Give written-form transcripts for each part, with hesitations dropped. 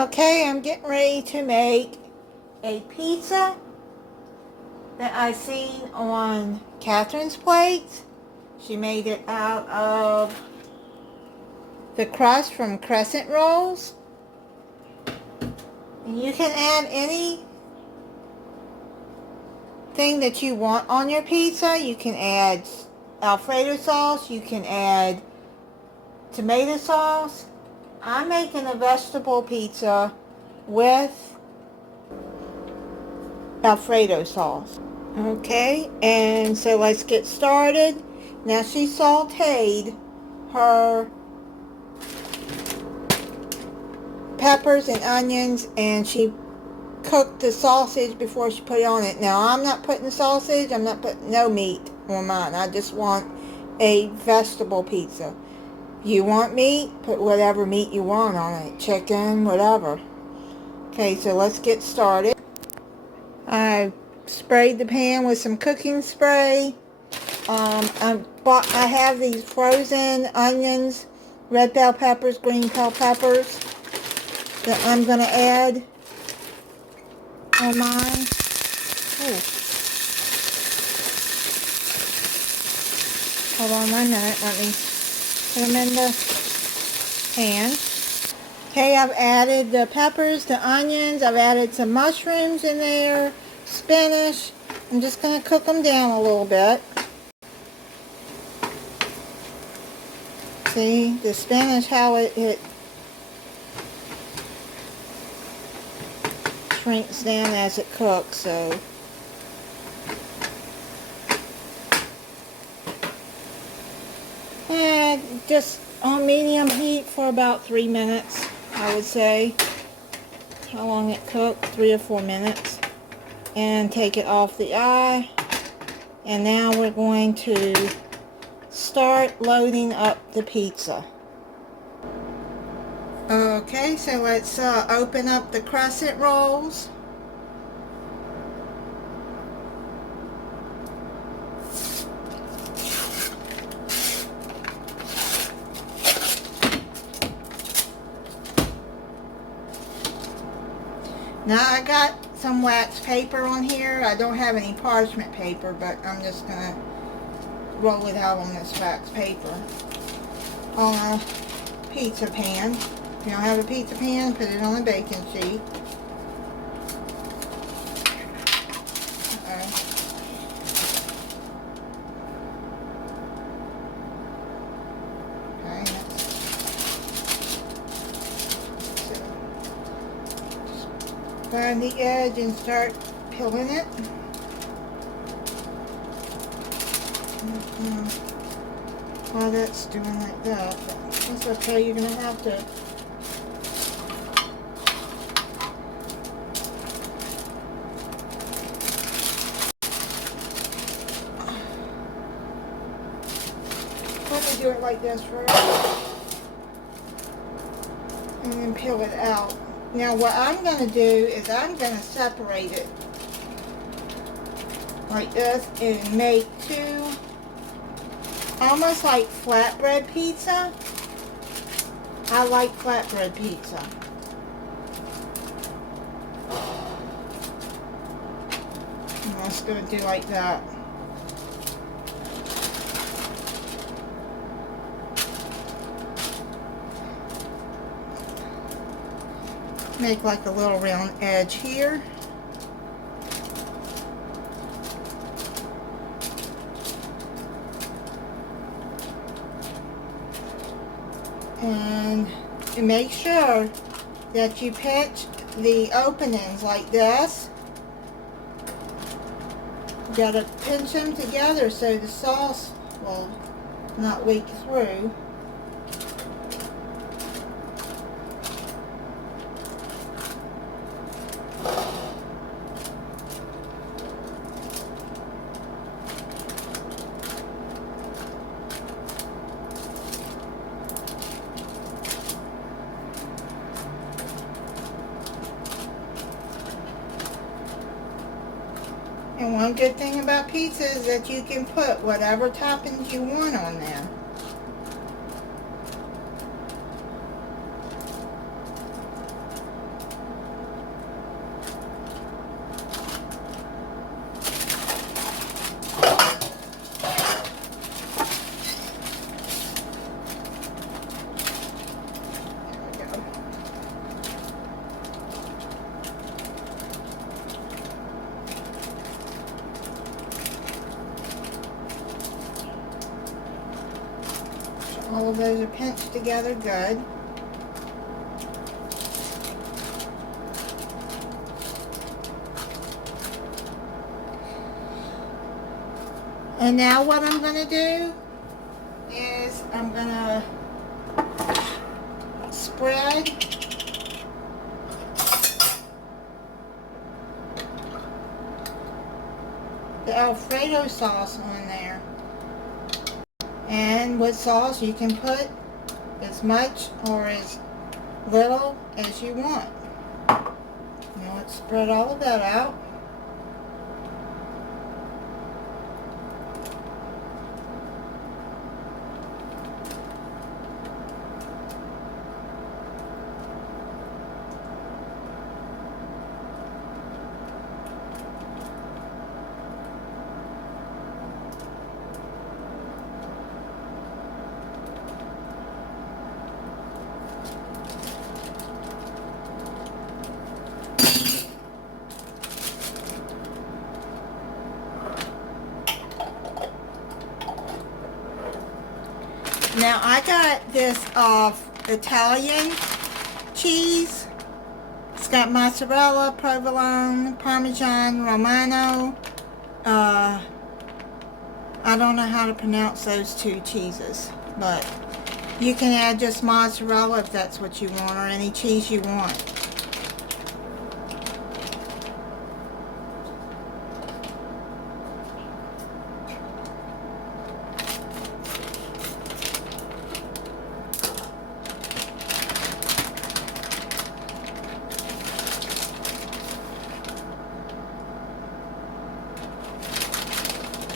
Okay, I'm getting ready to make a pizza that I seen on Catherine's plate. She made it out of the crust from Crescent Rolls. And you can add anything that you want on your pizza. You can add Alfredo sauce. You can add tomato sauce. I'm making a vegetable pizza with Alfredo sauce. Okay, and so let's get started. Now she sauteed her peppers and onions, and she cooked the sausage before she put it on it. Now I'm not putting the sausage, I'm not putting no meat on mine. I just want a vegetable pizza. You want meat, put whatever meat you want on it. Chicken, whatever. Okay, so let's get started. I sprayed the pan with some cooking spray. I have these frozen onions, red bell peppers, green bell peppers that I'm going to add on mine. Ooh. Hold on 1 minute. Let me put them in the pan. Okay, I've added the peppers, the onions. I've added some mushrooms in there, spinach. I'm just going to cook them down a little bit. See, the spinach, how it shrinks down as it cooks, so. And just on medium heat for about 3 minutes, I would say. How long it cooked, 3 or 4 minutes. And take it off the eye. And now we're going to start loading up the pizza. Okay, so let's open up the Crescent Rolls. Now I got some wax paper on here. I don't have any parchment paper, but I'm just going to roll it out on this wax paper on a pizza pan. If you don't have a pizza pan, put it on a baking sheet. Find the edge and start peeling it. While that's doing like that, but that's okay. You're gonna have to let me do it like this first, and then peel it out. Now what I'm going to do is I'm going to separate it like this and make two, almost like flatbread pizza. I like flatbread pizza. I'm just going to do like that. Make like a little round edge here. And make sure that you pinch the openings like this. You gotta pinch them together so the sauce will not leak through. And one good thing about pizza is that you can put whatever toppings you want on there. All of those are pinched together good. And now what I'm going to do is I'm going to spread the Alfredo sauce on there. And with sauce you can put as much or as little as you want. Now let's spread all of that out. Now I got this off Italian cheese. It's got mozzarella, provolone, parmesan, romano. I don't know how to pronounce those two cheeses, but you can add just mozzarella if that's what you want, or any cheese you want.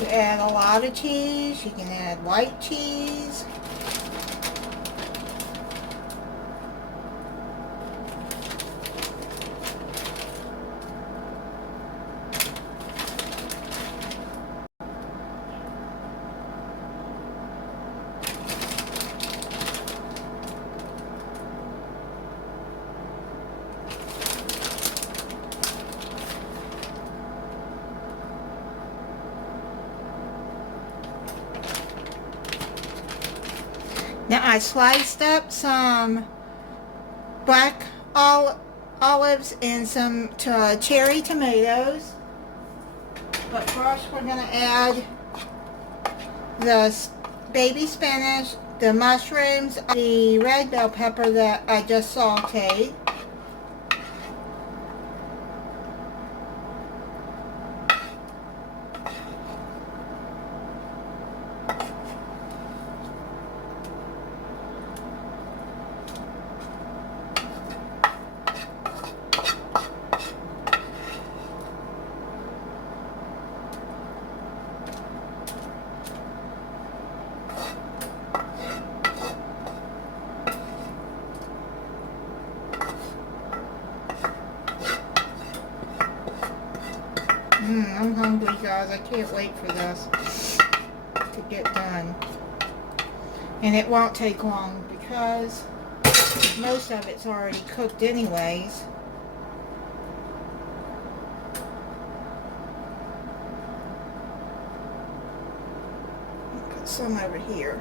You add a lot of cheese, you can add white cheese. Now I sliced up some black olives and some cherry tomatoes. But first we're going to add the baby spinach, the mushrooms, the red bell pepper that I just sauteed. I'm hungry, guys. I can't wait for this to get done. And it won't take long because most of it's already cooked anyways. Put some over here.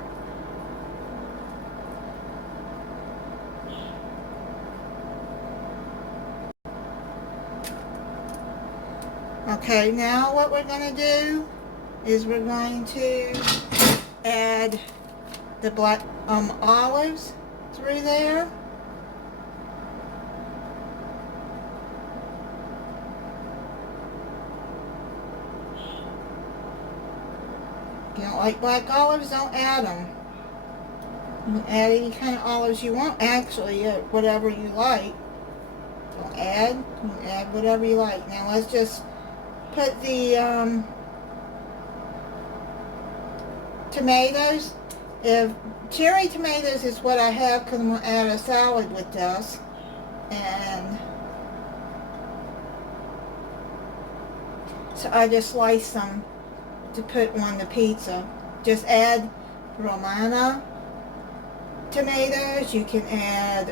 Okay, now what we're going to do is we're going to add the black olives through there. If you don't like black olives, don't add them. You can add any kind of olives you want, actually, whatever you like. Don't add, you can add whatever you like. Now let's just put the tomatoes. If cherry tomatoes is what I have, because I'm going to add a salad with this. And so I just slice them to put on the pizza. Just add Romano tomatoes. You can add,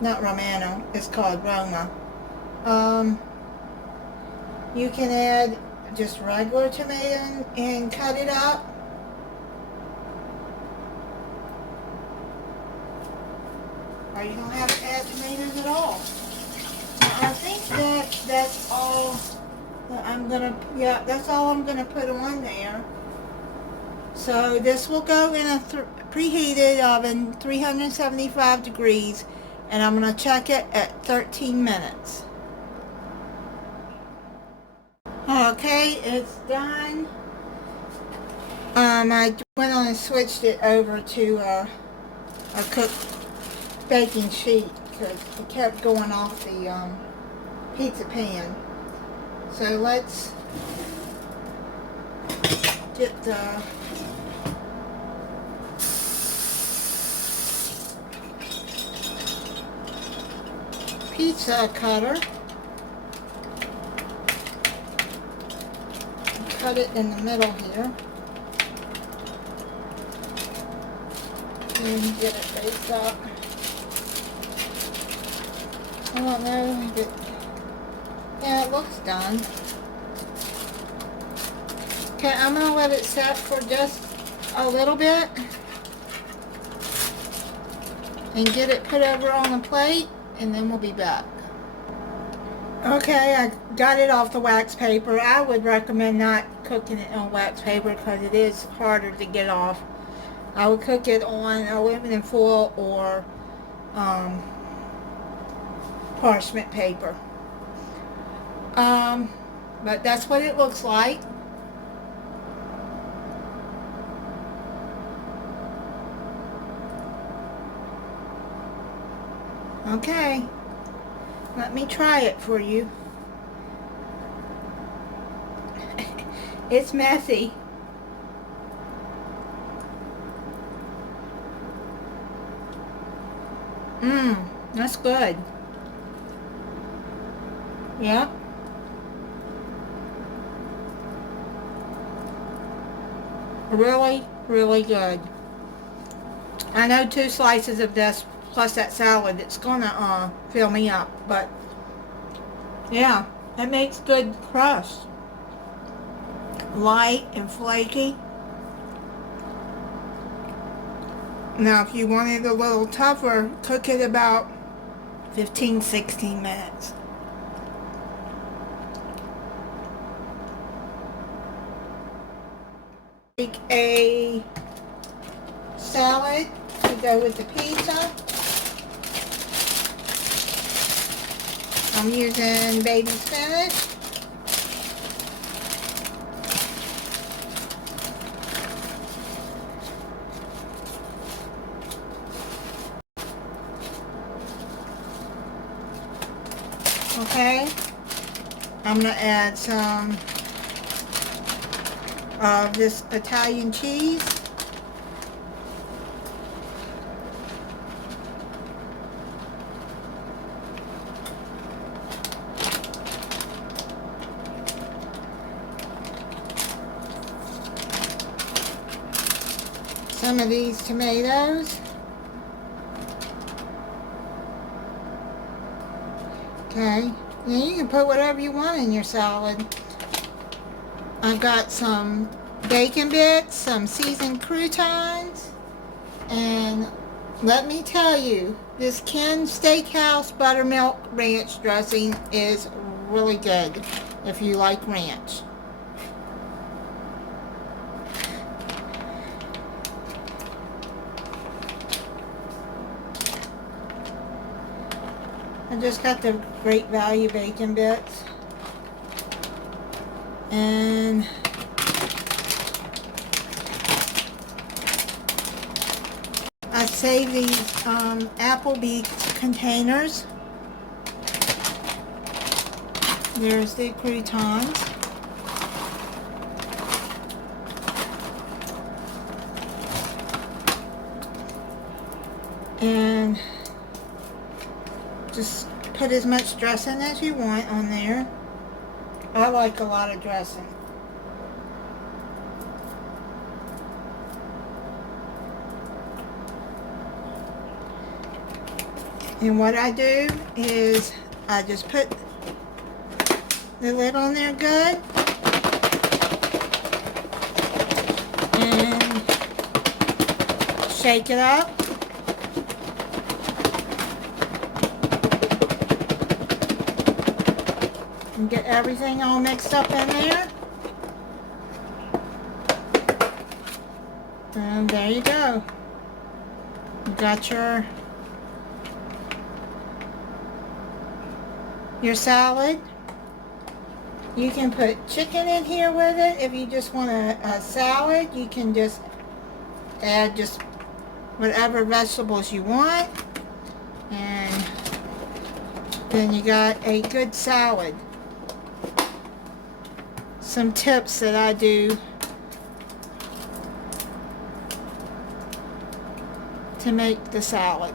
not Romano, it's called Roma. You can add just regular tomato and cut it up. or you don't have to add tomatoes at all. I think that that's all that I'm gonna, yeah, that's all I'm gonna put on there. So this will go in a preheated oven, 375 degrees, and I'm gonna check it at 13 minutes. Okay, it's done. I went on and switched it over to a cooked baking sheet because it kept going off the pizza pan. So let's get the pizza cutter. Cut it in the middle here. And get it faced up. I don't know if it, yeah, it looks done. Okay, I'm going to let it set for just a little bit and get it put over on the plate, and then we'll be back. Okay, I got it off the wax paper. I would recommend not cooking it on wax paper because it is harder to get off. I would cook it on aluminum foil or parchment paper. But that's what it looks like. Okay, let me try it for you. It's messy. That's good. Yep. Really, really good. I know 2 slices of this plus that salad, it's gonna fill me up, but yeah, it makes good crust. Light and flaky. Now if you want it a little tougher, cook it about 15-16 minutes. Make a salad to go with the pizza. I'm using baby spinach. Okay, I'm going to add some of this Italian cheese. Some of these tomatoes. Okay, now you can put whatever you want in your salad. I've got some bacon bits, some seasoned croutons, and let me tell you, this Ken Steakhouse buttermilk ranch dressing is really good if you like ranch. I just got the Great Value bacon bits, and I saved these Applebee containers. There's the croutons. And just put as much dressing as you want on there. I like a lot of dressing. And what I do is I just put the lid on there good, and shake it up. and get everything all mixed up in there. And there you go. You got your salad. You can put chicken in here with it. If you just want a salad, you can just add just whatever vegetables you want. And then you got a good salad. Some tips that I do to make the salad.